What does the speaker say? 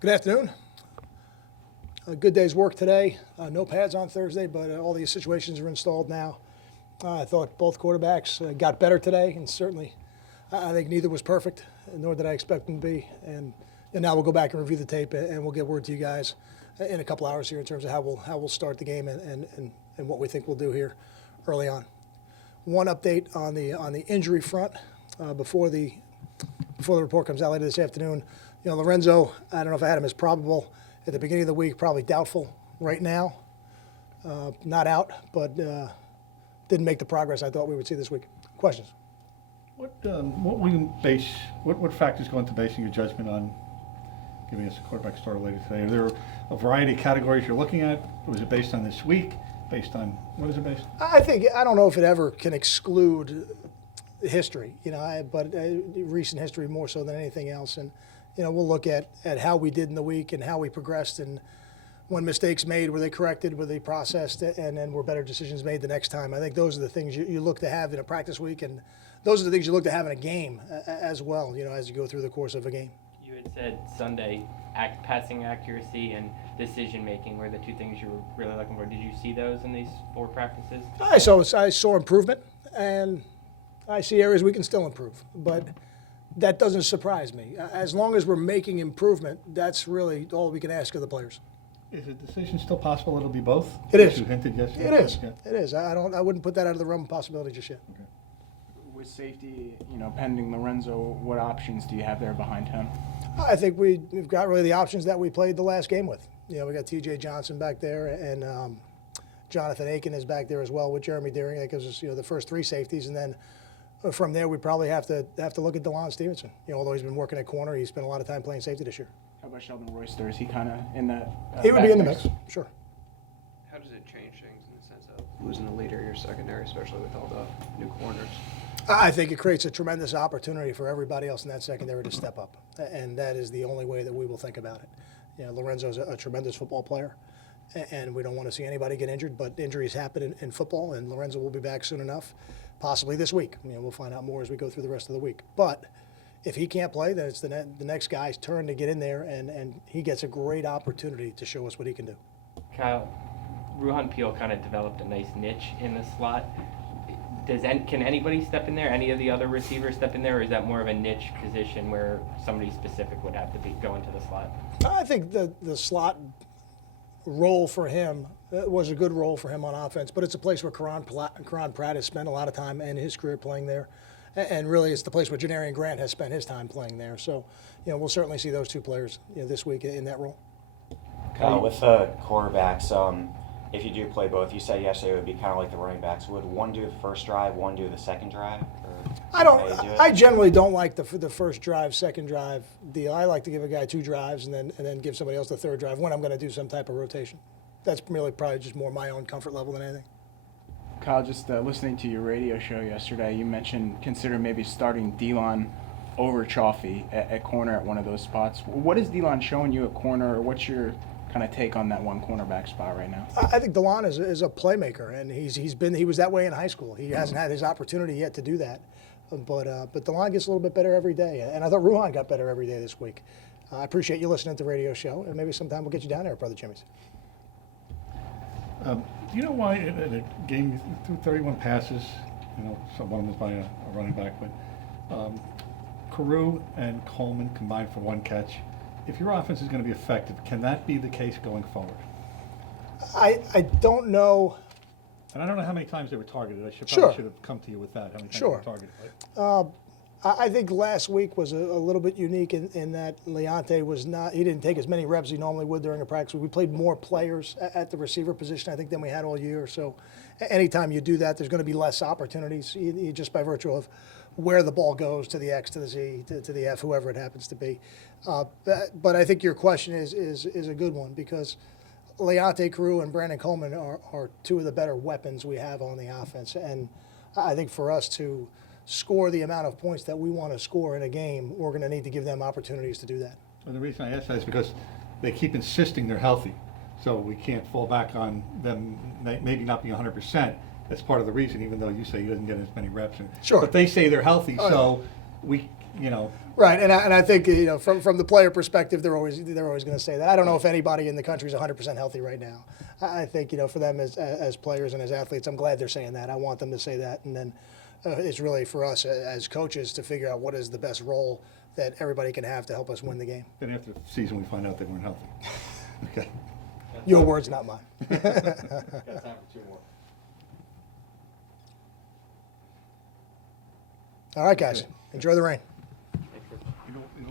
Good afternoon. A good day's work today. No pads on Thursday, but all these situations are installed now. I thought both quarterbacks got better today, and certainly I think neither was perfect, nor did I expect them to be. And now we'll go back and review the tape, and we'll get word to you guys in a couple hours here in terms of how we'll start the game and what we think we'll do here early on. One update on the injury front before the report comes out later this afternoon. Lorenzo, I don't know if I had him as probable at the beginning of the week, probably doubtful right now. Not out, but didn't make the progress I thought we would see this week. Questions? What factors go into basing your judgment on giving us a quarterback starter later today? Are there a variety of categories you're looking at? Or was it based on this week? Based on, what is it based on? I don't know if it ever can exclude history, but recent history more so than anything else. And, we'll look at how we did in the week and how we progressed, and when mistakes made, were they corrected, were they processed, and then were better decisions made the next time. I think those are the things you look to have in a practice week, and those are the things you look to have in a game as well, as you go through the course of a game. You had said Sunday passing accuracy and decision making were the two things you were really looking for. Did you see those in these 4 practices? I saw improvement, and I see areas we can still improve, but that doesn't surprise me. As long as we're making improvement, that's really all we can ask of the players. Is the decision still possible it'll be both? It is. You hinted yesterday. It is. Yeah. It is. I wouldn't put that out of the realm of possibility just yet. Okay. With safety, pending Lorenzo, what options do you have there behind him? I think we've got really the options that we played the last game with. We got T.J. Johnson back there, and Jonathan Aiken is back there as well with Jeremy Deering. That gives us the first 3 safeties, and then from there we probably have to look at DeLon Stevenson. Although he's been working at corner, he spent a lot of time playing safety this year. How about Sheldon Royster? Is he kind of in that? He would be in the mix, sure. How does it change things in the sense of losing a leader in your secondary, especially with all the new corners? I think it creates a tremendous opportunity for everybody else in that secondary to step up, and that is the only way that we will think about it. Lorenzo's a tremendous football player, and we don't want to see anybody get injured, but injuries happen in football, and Lorenzo will be back soon enough, possibly this week. We'll find out more as we go through the rest of the week. But if he can't play, then it's the next guy's turn to get in there, and he gets a great opportunity to show us what he can do. Kyle, Ruhan Peel kind of developed a nice niche in the slot. Can anybody step in there? Any of the other receivers step in there, or is that more of a niche position where somebody specific would have to go into the slot? I think the slot role for him was a good role for him on offense, but it's a place where Karan Pratt has spent a lot of time in his career playing there, and really it's the place where Janarian Grant has spent his time playing there. So, we'll certainly see those 2 players this week in that role. With the quarterbacks, if you do play both, you said yesterday it would be kind of like the running backs. Would one do the first drive, one do the second drive? I generally don't like the first drive, second drive deal. I like to give a guy 2 drives and then give somebody else the 3rd drive when I'm going to do some type of rotation. That's really probably just more my own comfort level than anything. Kyle, just listening to your radio show yesterday, you mentioned consider maybe starting DeLon over Chaffee at corner at one of those spots. What is DeLon showing you at corner, or what's your kind of take on that one cornerback spot right now? I think DeLon is a playmaker, and he was that way in high school. He hasn't had his opportunity yet to do that, but DeLon gets a little bit better every day, and I thought Ruhan got better every day this week. I appreciate you listening to the radio show, and maybe sometime we'll get you down there, Brother Jimmy's. Do you know why in a game you threw 31 passes? One of them was by a running back, but Carew and Coleman combined for 1 catch. If your offense is going to be effective, can that be the case going forward? I don't know. And I don't know how many times they were targeted. I should have come to you with that. How many times they were targeted? Right? I think last week was a little bit unique in that Leonte he didn't take as many reps as he normally would during a practice. We played more players at the receiver position, I think, than we had all year. So anytime you do that, there's going to be less opportunities just by virtue of where the ball goes to the X, to the Z, to the F, whoever it happens to be. But I think your question is a good one, because Leonte Carew and Brandon Coleman are 2 of the better weapons we have on the offense. And I think for us to score the amount of points that we want to score in a game, we're going to need to give them opportunities to do that. And the reason I ask that is because they keep insisting they're healthy. So we can't fall back on them maybe not being 100%. That's part of the reason, even though you say he doesn't get as many reps. Sure. But they say they're healthy, so we you know, Right, and I think from the player perspective, they're always going to say that. I don't know if anybody in the country is 100% healthy right now. I think for them as players and as athletes, I'm glad they're saying that. I want them to say that, and then it's really for us as coaches to figure out what is the best role that everybody can have to help us win the game. then after the season, we find out they weren't healthy. Okay. Your words, not mine. Got time for 2 more. All right, guys, enjoy the rain.